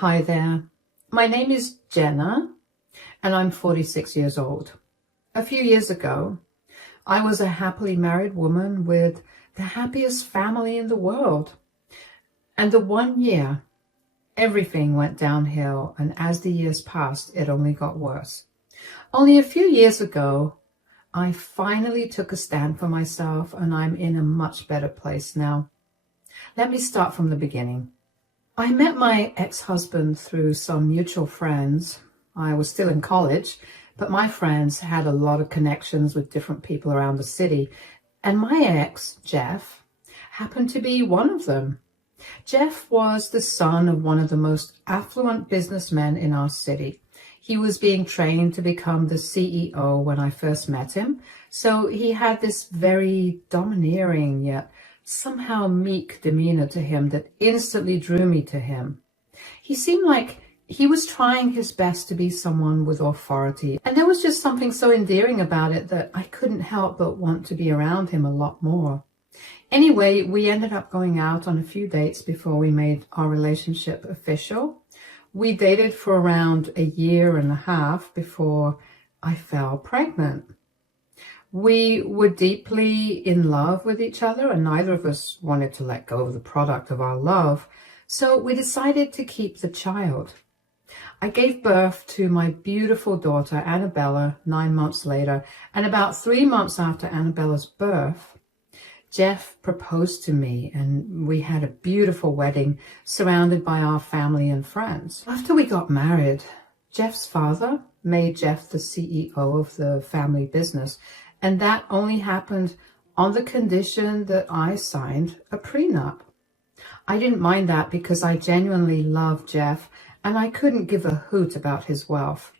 Hi there. My name is Jenna and I'm 46 years old. A few years ago, I was a happily married woman with the happiest family in the world. And the 1 year, everything went downhill, and as the years passed, it only got worse. Only a few years ago, I finally took a stand for myself, and I'm in a much better place now. Let me start from the beginning. I met my ex-husband through some mutual friends. I was still in college, but my friends had a lot of connections with different people around the city, and my ex, Jeff, happened to be one of them. Jeff was the son of one of the most affluent businessmen in our city. He was being trained to become the CEO when I first met him, so he had this very domineering yet somehow meek demeanor to him that instantly drew me to him. He seemed like he was trying his best to be someone with authority, and there was just something so endearing about it that I couldn't help but want to be around him a lot more. Anyway, we ended up going out on a few dates before we made our relationship official. We dated for around a year and a half before I fell pregnant. We were deeply in love with each other, and neither of us wanted to let go of the product of our love, so we decided to keep the child. I gave birth to my beautiful daughter, Annabella, 9 months later, and about 3 months after Annabella's birth, Jeff proposed to me, and we had a beautiful wedding surrounded by our family and friends. After we got married, Jeff's father made Jeff the CEO of the family business, and that only happened on the condition that I signed a prenup. I didn't mind that because I genuinely loved Jeff, and I couldn't give a hoot about his wealth.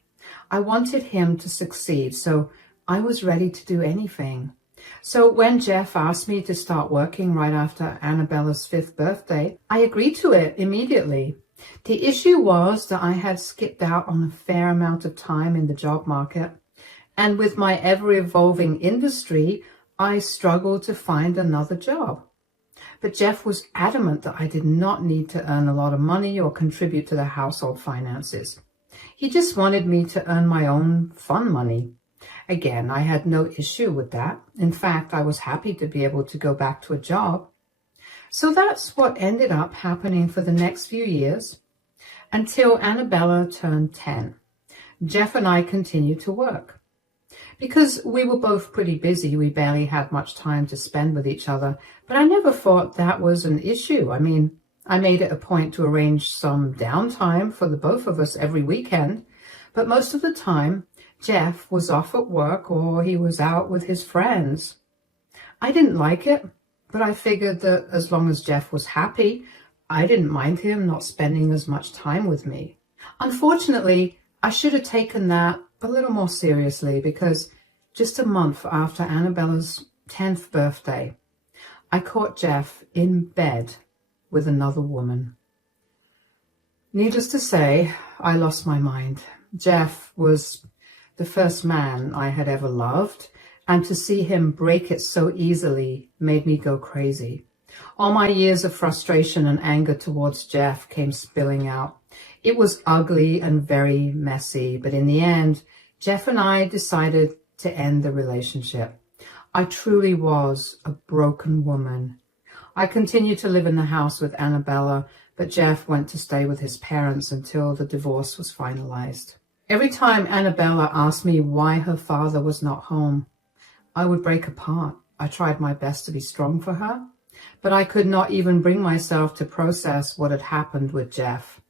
I wanted him to succeed, so I was ready to do anything. So when Jeff asked me to start working right after Annabella's 5th birthday, I agreed to it immediately. The issue was that I had skipped out on a fair amount of time in the job market, and with my ever-evolving industry, I struggled to find another job. But Jeff was adamant that I did not need to earn a lot of money or contribute to the household finances. He just wanted me to earn my own fun money. Again, I had no issue with that. In fact, I was happy to be able to go back to a job. So that's what ended up happening for the next few years until Annabella turned 10. Jeff and I continued to work. Because we were both pretty busy, we barely had much time to spend with each other, but I never thought that was an issue. I mean, I made it a point to arrange some downtime for the both of us every weekend, but most of the time, Jeff was off at work or he was out with his friends. I didn't like it, but I figured that as long as Jeff was happy, I didn't mind him not spending as much time with me. Unfortunately, I should have taken that a little more seriously, because just a month after Annabella's 10th birthday, I caught Jeff in bed with another woman. Needless to say, I lost my mind. Jeff was the first man I had ever loved, and to see him break it so easily made me go crazy. All my years of frustration and anger towards Jeff came spilling out. It was ugly and very messy, but in the end, Jeff and I decided to end the relationship. I truly was a broken woman. I continued to live in the house with Annabella, but Jeff went to stay with his parents until the divorce was finalized. Every time Annabella asked me why her father was not home, I would break apart. I tried my best to be strong for her, but I could not even bring myself to process what had happened with Jeff.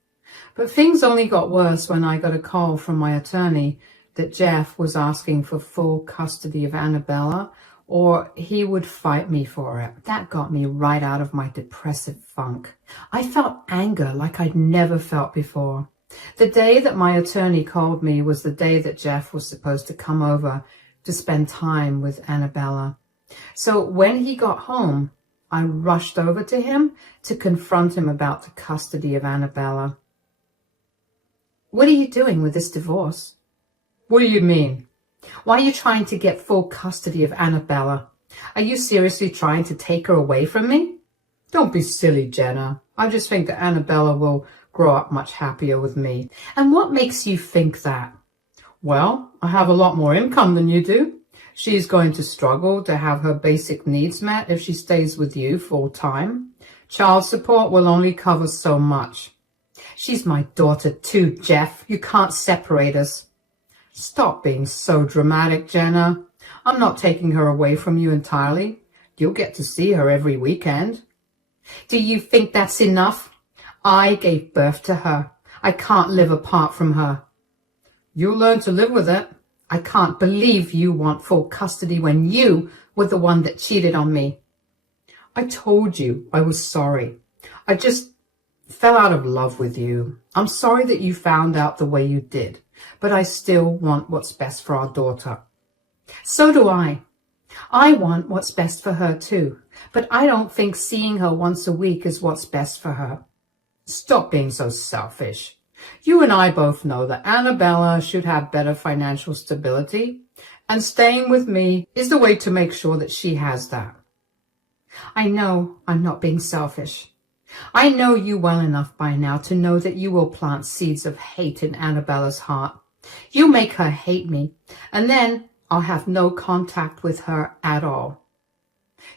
But things only got worse when I got a call from my attorney that Jeff was asking for full custody of Annabella, or he would fight me for it. That got me right out of my depressive funk. I felt anger like I'd never felt before. The day that my attorney called me was the day that Jeff was supposed to come over to spend time with Annabella. So when he got home, I rushed over to him to confront him about the custody of Annabella. "What are you doing with this divorce?" "What do you mean? Why are you trying to get full custody of Annabella? Are you seriously trying to take her away from me?" "Don't be silly, Jenna. I just think that Annabella will grow up much happier with me. And what makes you think that? Well, I have a lot more income than you do. She's going to struggle to have her basic needs met if she stays with you full time. Child support will only cover so much. She's my daughter too, Jeff. You can't separate us. Stop being so dramatic, Jenna. I'm not taking her away from you entirely. You'll get to see her every weekend. Do you think that's enough? I gave birth to her. I can't live apart from her. You'll learn to live with it. I can't believe you want full custody when you were the one that cheated on me. I told you I was sorry. I just fell out of love with you. I'm sorry that you found out the way you did, but I still want what's best for our daughter. So do I. I want what's best for her too, but I don't think seeing her once a week is what's best for her. Stop being so selfish. You and I both know that Annabella should have better financial stability, and staying with me is the way to make sure that she has that. I know I'm not being selfish. I know you well enough by now to know that you will plant seeds of hate in Annabella's heart. You make her hate me, and then I'll have no contact with her at all.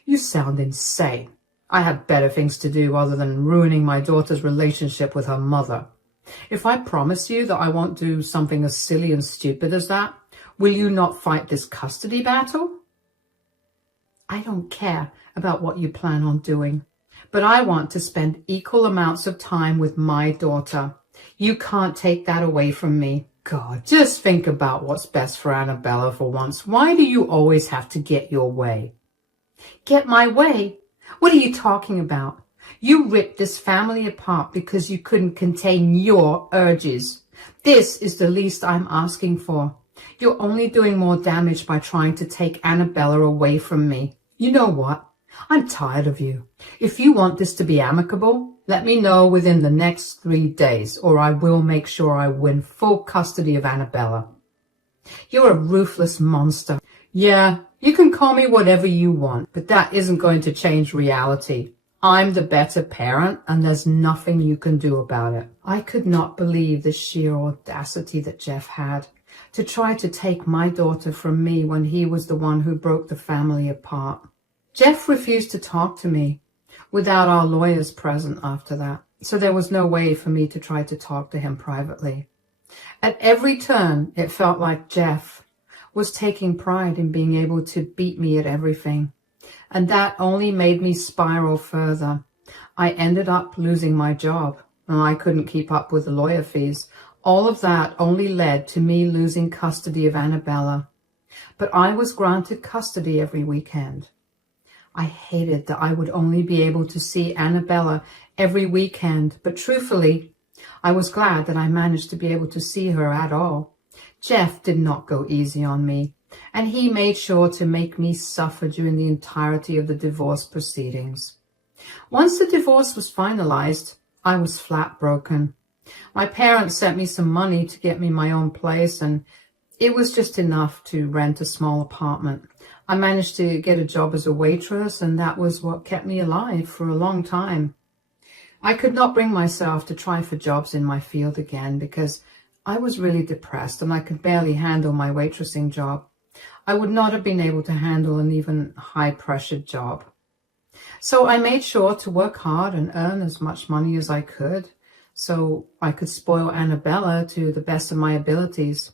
You sound insane. I have better things to do other than ruining my daughter's relationship with her mother. If I promise you that I won't do something as silly and stupid as that, will you not fight this custody battle? I don't care about what you plan on doing, but I want to spend equal amounts of time with my daughter. You can't take that away from me. God, just think about what's best for Annabella for once. Why do you always have to get your way? Get my way? What are you talking about? You ripped this family apart because you couldn't contain your urges. This is the least I'm asking for. You're only doing more damage by trying to take Annabella away from me. You know what? I'm tired of you. If you want this to be amicable, let me know within the next 3 days, or I will make sure I win full custody of Annabella. You're a ruthless monster. Yeah, you can call me whatever you want, but that isn't going to change reality. I'm the better parent, and there's nothing you can do about it. I could not believe the sheer audacity that Jeff had to try to take my daughter from me when he was the one who broke the family apart. Jeff refused to talk to me without our lawyers present after that, so there was no way for me to try to talk to him privately. At every turn, it felt like Jeff was taking pride in being able to beat me at everything, and that only made me spiral further. I ended up losing my job, and I couldn't keep up with the lawyer fees. All of that only led to me losing custody of Annabella, but I was granted custody every weekend. I hated that I would only be able to see Annabella every weekend, but truthfully, I was glad that I managed to be able to see her at all. Jeff did not go easy on me, and he made sure to make me suffer during the entirety of the divorce proceedings. Once the divorce was finalized, I was flat broken. My parents sent me some money to get me my own place, and it was just enough to rent a small apartment. I managed to get a job as a waitress, and that was what kept me alive for a long time. I could not bring myself to try for jobs in my field again because I was really depressed and I could barely handle my waitressing job. I would not have been able to handle an even high-pressured job. So I made sure to work hard and earn as much money as I could so I could spoil Annabella to the best of my abilities.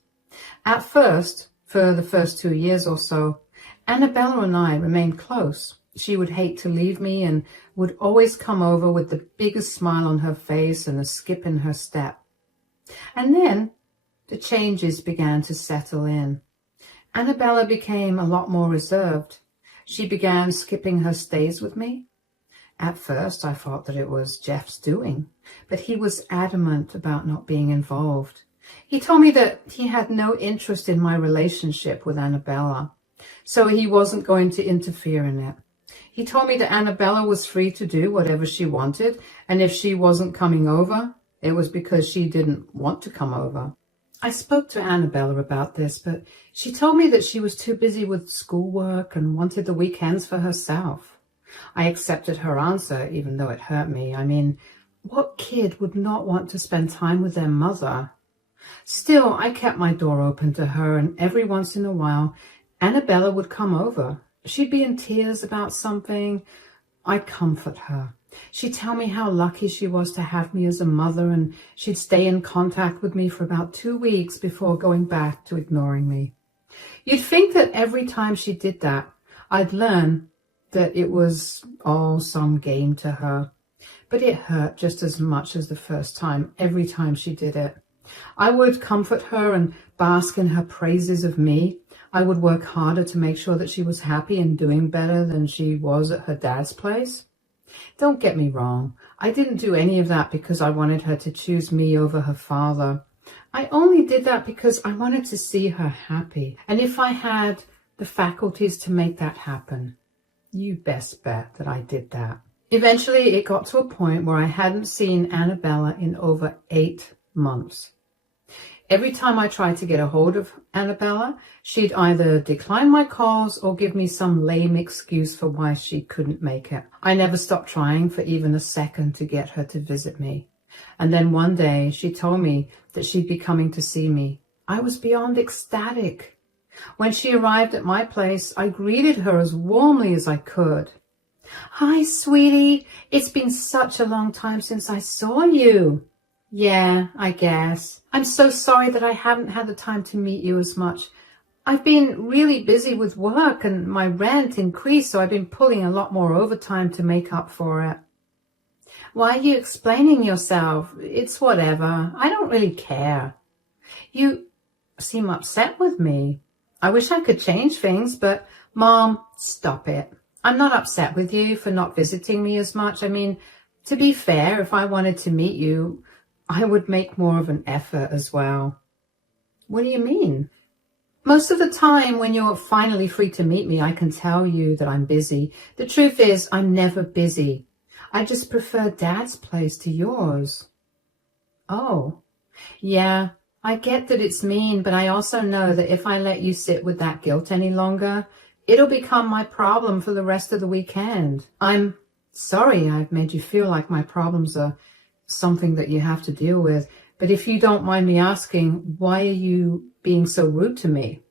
At first, for the first 2 years or so, Annabella and I remained close. She would hate to leave me and would always come over with the biggest smile on her face and a skip in her step. And then the changes began to settle in. Annabella became a lot more reserved. She began skipping her stays with me. At first, I thought that it was Jeff's doing, but he was adamant about not being involved. He told me that he had no interest in my relationship with Annabella, so he wasn't going to interfere in it. He told me that Annabella was free to do whatever she wanted, and if she wasn't coming over, it was because she didn't want to come over. I spoke to Annabella about this, but she told me that she was too busy with schoolwork and wanted the weekends for herself. I accepted her answer, even though it hurt me. I mean, What kid would not want to spend time with their mother? Still, I kept my door open to her, and every once in a while, Annabella would come over. She'd be in tears about something. I'd comfort her. She'd tell me how lucky she was to have me as a mother, and she'd stay in contact with me for about 2 weeks before going back to ignoring me. You'd think that every time she did that, I'd learn that it was all some game to her. But it hurt just as much as the first time, every time she did it. I would comfort her and bask in her praises of me. I would work harder to make sure that she was happy and doing better than she was at her dad's place. Don't get me wrong. I didn't do any of that because I wanted her to choose me over her father. I only did that because I wanted to see her happy. And if I had the faculties to make that happen, you best bet that I did that. Eventually, it got to a point where I hadn't seen Annabella in over 8 months. Every time I tried to get a hold of Annabella, she'd either decline my calls or give me some lame excuse for why she couldn't make it. I never stopped trying for even a second to get her to visit me. And then one day she told me that she'd be coming to see me. I was beyond ecstatic. When she arrived at my place, I greeted her as warmly as I could. "Hi, sweetie. It's been such a long time since I saw you." "Yeah, I guess. I'm so sorry that I haven't had the time to meet you as much. I've been really busy with work and my rent increased, so I've been pulling a lot more overtime to make up for it." "Why are you explaining yourself? It's whatever. I don't really care." "You seem upset with me. I wish I could change things, but Mom, stop it. I'm not upset with you for not visiting me as much. I mean, to be fair, if I wanted to meet you, I would make more of an effort as well." "What do you mean?" "Most of the time when you're finally free to meet me, I can tell you that I'm busy. The truth is, I'm never busy. I just prefer Dad's place to yours." "Oh, yeah, I get that it's mean, but I also know that if I let you sit with that guilt any longer, it'll become my problem for the rest of the weekend. I'm sorry I've made you feel like my problems are something that you have to deal with, but if you don't mind me asking, why are you being so rude to me?"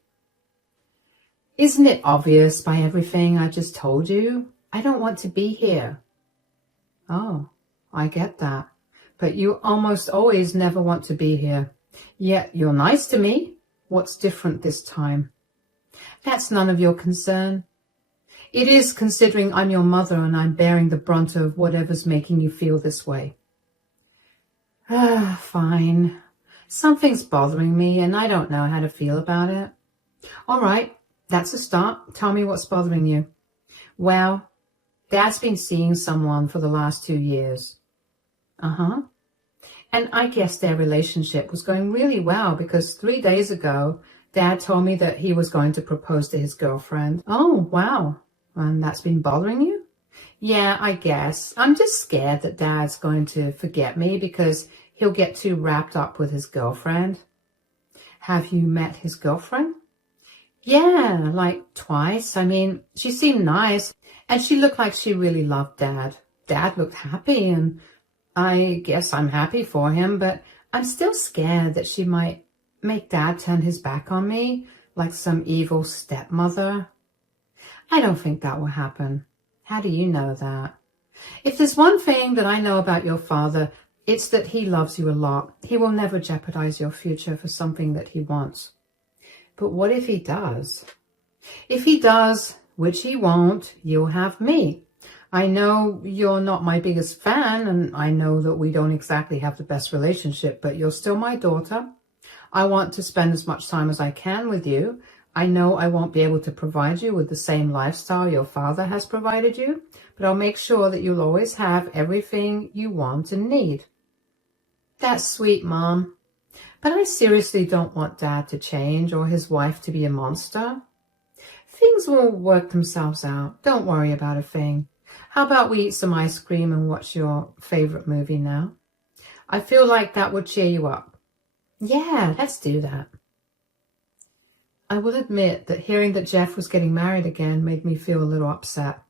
"Isn't it obvious by everything I just told you? I don't want to be here." "Oh, I get that. But you almost always never want to be here. Yet you're nice to me. What's different this time?" "That's none of your concern." "It is, considering I'm your mother and I'm bearing the brunt of whatever's making you feel this way." Fine. Something's bothering me and I don't know how to feel about it." "All right, that's a start. Tell me what's bothering you." "Well, Dad's been seeing someone for the last 2 years. "Uh-huh. And I guess their relationship was going really well because 3 days ago, Dad told me that he was going to propose to his girlfriend." "Oh, wow. And that's been bothering you?" "Yeah, I guess. I'm just scared that Dad's going to forget me because he'll get too wrapped up with his girlfriend." "Have you met his girlfriend?" "Yeah, like twice. I mean, she seemed nice and she looked like she really loved Dad. Dad looked happy and I guess I'm happy for him, but I'm still scared that she might make Dad turn his back on me like some evil stepmother." "I don't think that will happen." "How do you know that?" "If there's one thing that I know about your father, it's that he loves you a lot. He will never jeopardize your future for something that he wants." "But what if he does?" "If he does, which he won't, you'll have me. I know you're not my biggest fan, and I know that we don't exactly have the best relationship, but you're still my daughter. I want to spend as much time as I can with you. I know I won't be able to provide you with the same lifestyle your father has provided you, but I'll make sure that you'll always have everything you want and need." "That's sweet, Mom. But I seriously don't want Dad to change or his wife to be a monster. Things will work themselves out. Don't worry about a thing. How about we eat some ice cream and watch your favorite movie now? I feel like that would cheer you up." "Yeah, let's do that." I will admit that hearing that Jeff was getting married again made me feel a little upset.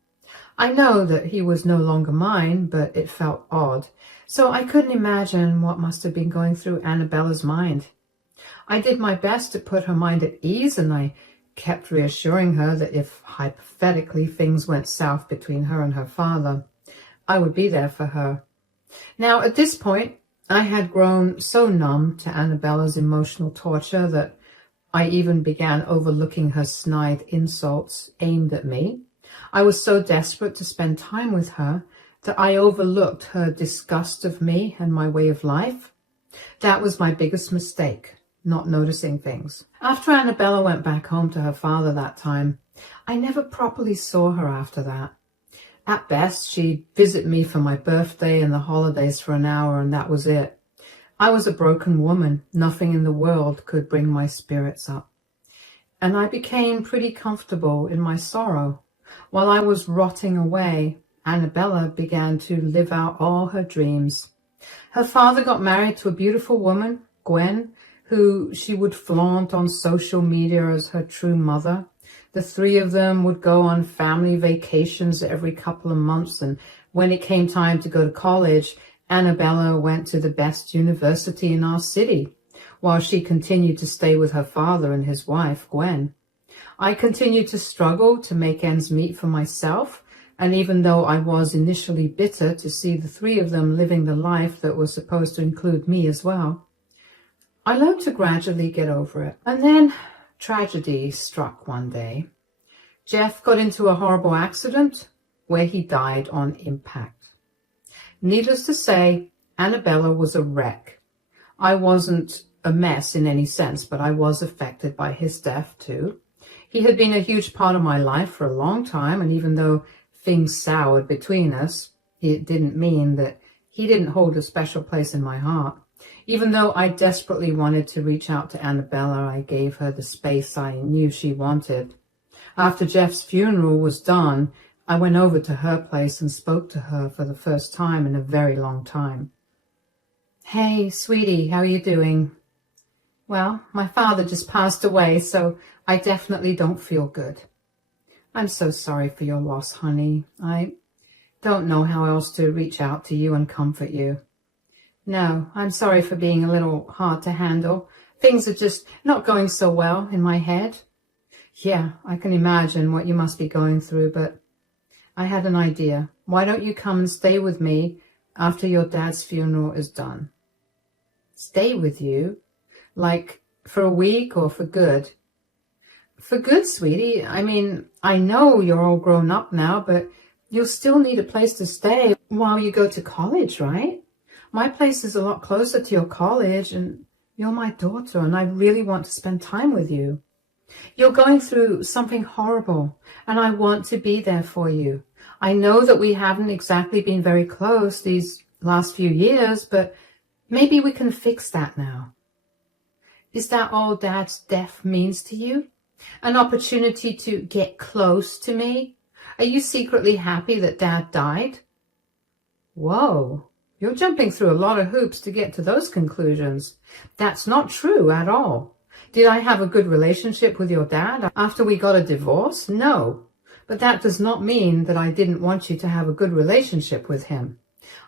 I know that he was no longer mine, but it felt odd. So I couldn't imagine what must have been going through Annabella's mind. I did my best to put her mind at ease, and I kept reassuring her that if hypothetically things went south between her and her father, I would be there for her. Now, at this point, I had grown so numb to Annabella's emotional torture that I even began overlooking her snide insults aimed at me. I was so desperate to spend time with her that I overlooked her disgust of me and my way of life. That was my biggest mistake, not noticing things. After Annabella went back home to her father that time, I never properly saw her after that. At best, she'd visit me for my birthday and the holidays for an hour, and that was it. I was a broken woman. Nothing in the world could bring my spirits up. And I became pretty comfortable in my sorrow. While I was rotting away, Annabella began to live out all her dreams. Her father got married to a beautiful woman, Gwen, who she would flaunt on social media as her true mother. The three of them would go on family vacations every couple of months, and when it came time to go to college, Annabella went to the best university in our city, while she continued to stay with her father and his wife, Gwen. I continued to struggle to make ends meet for myself, and even though I was initially bitter to see the three of them living the life that was supposed to include me as well, I learned to gradually get over it. And then tragedy struck one day. Jeff got into a horrible accident where he died on impact. Needless to say, Annabella was a wreck. I wasn't a mess in any sense, but I was affected by his death too. He had been a huge part of my life for a long time, and even though things soured between us, it didn't mean that he didn't hold a special place in my heart. Even though I desperately wanted to reach out to Annabella, I gave her the space I knew she wanted. After Jeff's funeral was done, I went over to her place and spoke to her for the first time in a very long time. "Hey, sweetie, how are you doing?" "Well, my father just passed away, so I definitely don't feel good." "I'm so sorry for your loss, honey. I don't know how else to reach out to you and comfort you." "No, I'm sorry for being a little hard to handle. Things are just not going so well in my head." "Yeah, I can imagine what you must be going through, but I had an idea. Why don't you come and stay with me after your dad's funeral is done?" "Stay with you? Like for a week or for good?" "For good, sweetie. I mean, I know you're all grown up now, but you'll still need a place to stay while you go to college, right? My place is a lot closer to your college, and you're my daughter, and I really want to spend time with you. You're going through something horrible, and I want to be there for you. I know that we haven't exactly been very close these last few years, but maybe we can fix that now." "Is that all Dad's death means to you? An opportunity to get close to me? Are you secretly happy that Dad died?" "Whoa. You're jumping through a lot of hoops to get to those conclusions. That's not true at all. Did I have a good relationship with your dad after we got a divorce? No. But that does not mean that I didn't want you to have a good relationship with him.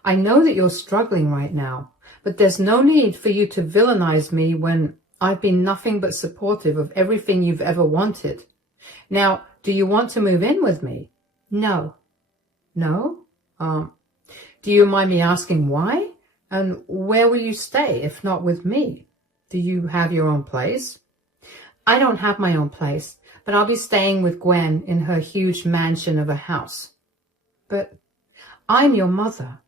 I know that you're struggling right now, but there's no need for you to villainize me when I've been nothing but supportive of everything you've ever wanted. Now, do you want to move in with me?" "No." "No? Do you mind me asking why? And where will you stay if not with me? Do you have your own place?" "I don't have my own place, but I'll be staying with Gwen in her huge mansion of a house." "But I'm your mother.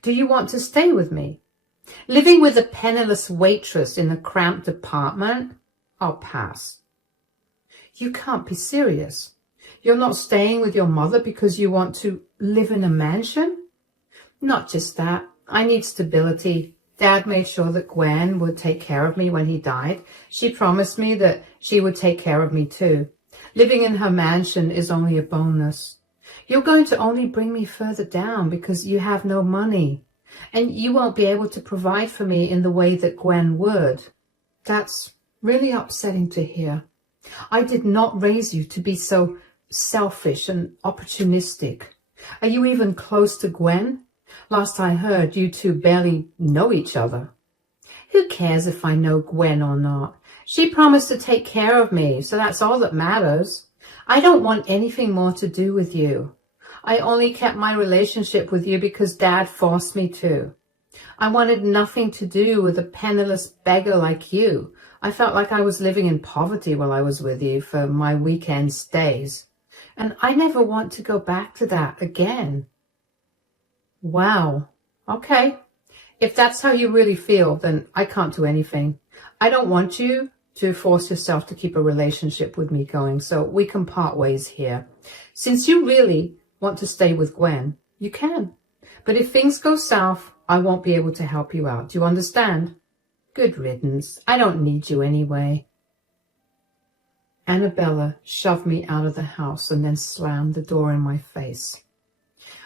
Do you want to stay with me? Living with a penniless waitress in a cramped apartment? I'll pass." "You can't be serious. You're not staying with your mother because you want to live in a mansion?" "Not just that. I need stability. Dad made sure that Gwen would take care of me when he died. She promised me that she would take care of me too. Living in her mansion is only a bonus. You're going to only bring me further down because you have no money, and you won't be able to provide for me in the way that Gwen would." "That's really upsetting to hear. I did not raise you to be so selfish and opportunistic. Are you even close to Gwen? Last I heard, you two barely know each other. Who cares if I know Gwen or not? She promised to take care of me, so that's all that matters. I don't want anything more to do with you. I only kept my relationship with you because Dad forced me to. I wanted nothing to do with a penniless beggar like you. I felt like I was living in poverty while I was with you for my weekend stays. And I never want to go back to that again. Wow. Okay. If that's how you really feel, then I can't do anything. I don't want you to force yourself to keep a relationship with me going, so we can part ways here. Since you really want to stay with Gwen, you can. But if things go south, I won't be able to help you out. Do you understand? Good riddance. I don't need you anyway. Annabella shoved me out of the house and then slammed the door in my face.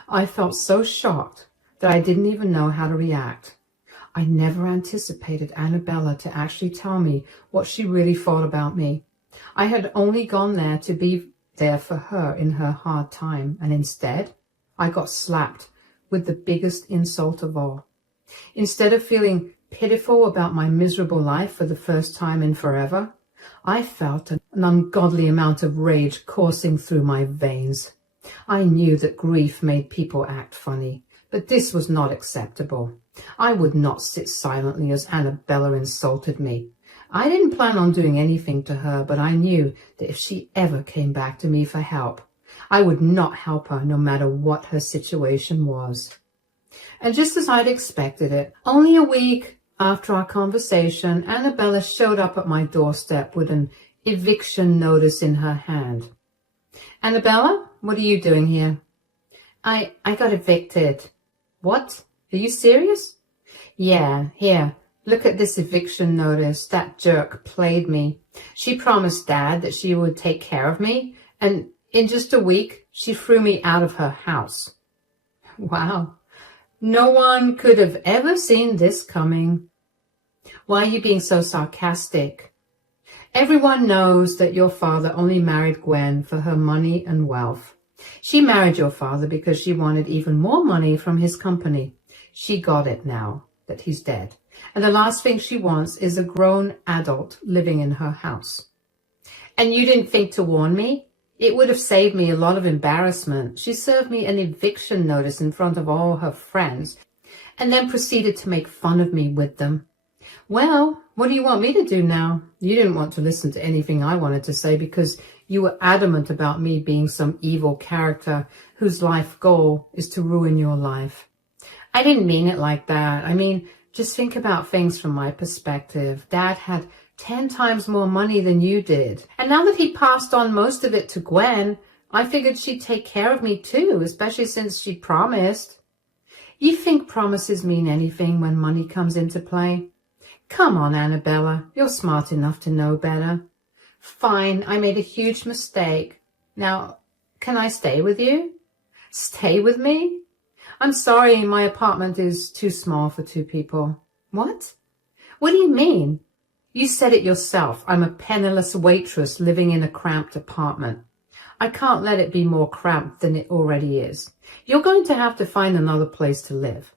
I felt so shocked that I didn't even know how to react. I never anticipated Annabella to actually tell me what she really thought about me. I had only gone there to be there for her in her hard time, and instead, I got slapped with the biggest insult of all. Instead of feeling pitiful about my miserable life for the first time in forever, I felt an ungodly amount of rage coursing through my veins. I knew that grief made people act funny, but this was not acceptable. I would not sit silently as Annabella insulted me. I didn't plan on doing anything to her, but I knew that if she ever came back to me for help, I would not help her no matter what her situation was. And just as I'd expected it, only a week after our conversation, Annabella showed up at my doorstep with an eviction notice in her hand. Annabella, what are you doing here? I got evicted. What? Are you serious? Yeah, here, look at this eviction notice. That jerk played me. She promised Dad that she would take care of me, and in just a week, she threw me out of her house. Wow. No one could have ever seen this coming. Why are you being so sarcastic? Everyone knows that your father only married Gwen for her money and wealth. She married your father because she wanted even more money from his company. She got it now that he's dead. And the last thing she wants is a grown adult living in her house. And you didn't think to warn me? It would have saved me a lot of embarrassment. She served me an eviction notice in front of all her friends and then proceeded to make fun of me with them. Well, what do you want me to do now? You didn't want to listen to anything I wanted to say because you were adamant about me being some evil character whose life goal is to ruin your life. I didn't mean it like that. I mean, just think about things from my perspective. Dad had 10 times more money than you did. And now that he passed on most of it to Gwen, I figured she'd take care of me too, especially since she promised. You think promises mean anything when money comes into play? Come on, Annabella, you're smart enough to know better. Fine, I made a huge mistake. Now, can I stay with you? Stay with me? I'm sorry, my apartment is too small for 2 people. What? What do you mean? You said it yourself. I'm a penniless waitress living in a cramped apartment. I can't let it be more cramped than it already is. You're going to have to find another place to live.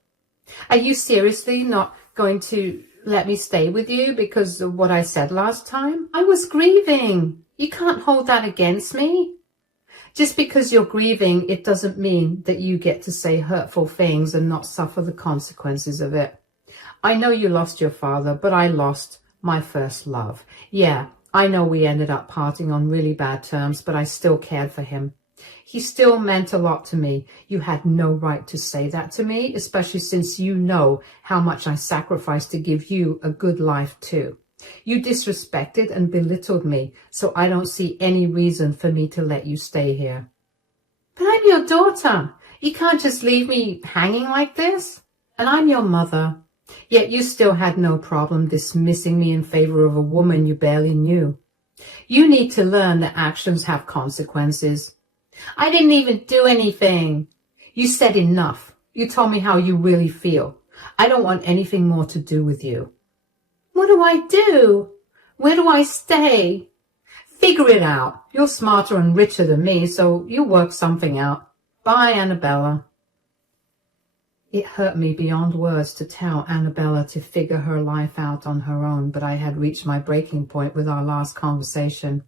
Are you seriously not going to let me stay with you because of what I said last time? I was grieving. You can't hold that against me. Just because you're grieving, it doesn't mean that you get to say hurtful things and not suffer the consequences of it. I know you lost your father, but I lost my first love. Yeah, I know we ended up parting on really bad terms, but I still cared for him. He still meant a lot to me. You had no right to say that to me, especially since you know how much I sacrificed to give you a good life too. You disrespected and belittled me, so I don't see any reason for me to let you stay here. But I'm your daughter. You can't just leave me hanging like this. And I'm your mother. Yet you still had no problem dismissing me in favor of a woman you barely knew. You need to learn that actions have consequences. I didn't even do anything. You said enough. You told me how you really feel. I don't want anything more to do with you. What do I do? Where do I stay? Figure it out. You're smarter and richer than me, so you'll work something out. Bye, Annabella. It hurt me beyond words to tell Annabella to figure her life out on her own, but I had reached my breaking point with our last conversation.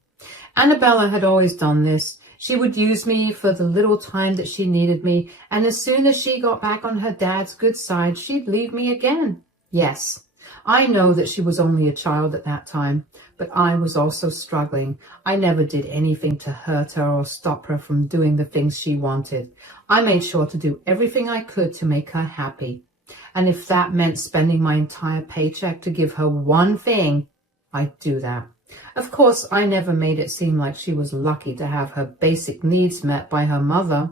Annabella had always done this. She would use me for the little time that she needed me, and as soon as she got back on her dad's good side, she'd leave me again. Yes, I know that she was only a child at that time, but I was also struggling. I never did anything to hurt her or stop her from doing the things she wanted. I made sure to do everything I could to make her happy. And if that meant spending my entire paycheck to give her one thing, I'd do that. Of course, I never made it seem like she was lucky to have her basic needs met by her mother,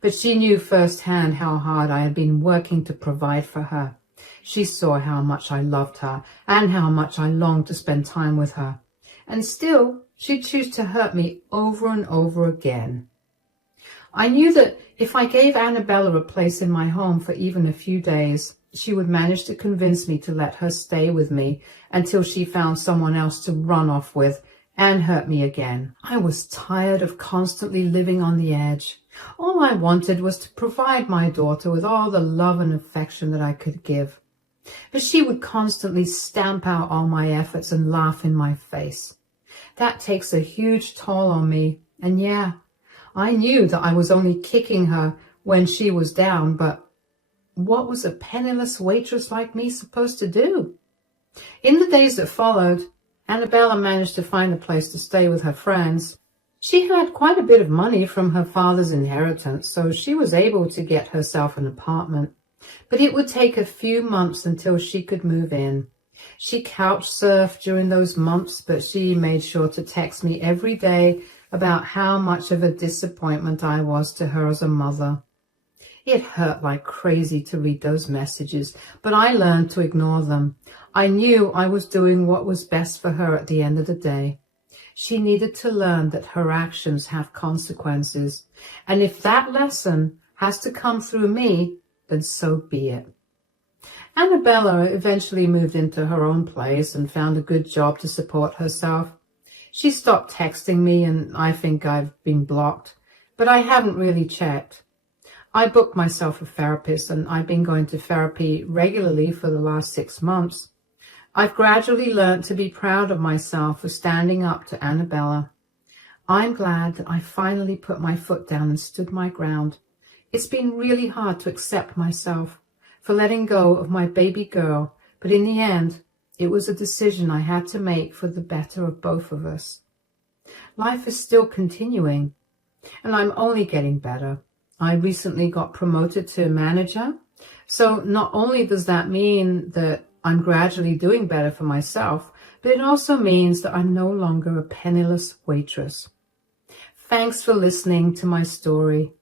but she knew firsthand how hard I had been working to provide for her. She saw how much I loved her and how much I longed to spend time with her. And still, she'd choose to hurt me over and over again. I knew that if I gave Annabella a place in my home for even a few days, she would manage to convince me to let her stay with me until she found someone else to run off with and hurt me again. I was tired of constantly living on the edge. All I wanted was to provide my daughter with all the love and affection that I could give. But she would constantly stamp out all my efforts and laugh in my face. That takes a huge toll on me. And yeah, I knew that I was only kicking her when she was down, but what was a penniless waitress like me supposed to do? In the days that followed, Annabella managed to find a place to stay with her friends. She had quite a bit of money from her father's inheritance, so she was able to get herself an apartment. But it would take a few months until she could move in. She couch surfed during those months, but she made sure to text me every day about how much of a disappointment I was to her as a mother. It hurt like crazy to read those messages, but I learned to ignore them. I knew I was doing what was best for her at the end of the day. She needed to learn that her actions have consequences, and if that lesson has to come through me, then so be it. Annabella eventually moved into her own place and found a good job to support herself. She stopped texting me, and I think I've been blocked, but I haven't really checked. I booked myself a therapist, and I've been going to therapy regularly for the last 6 months. I've gradually learned to be proud of myself for standing up to Annabella. I'm glad that I finally put my foot down and stood my ground. It's been really hard to accept myself for letting go of my baby girl, but in the end, it was a decision I had to make for the better of both of us. Life is still continuing, and I'm only getting better. I recently got promoted to manager, so not only does that mean that I'm gradually doing better for myself, but it also means that I'm no longer a penniless waitress. Thanks for listening to my story.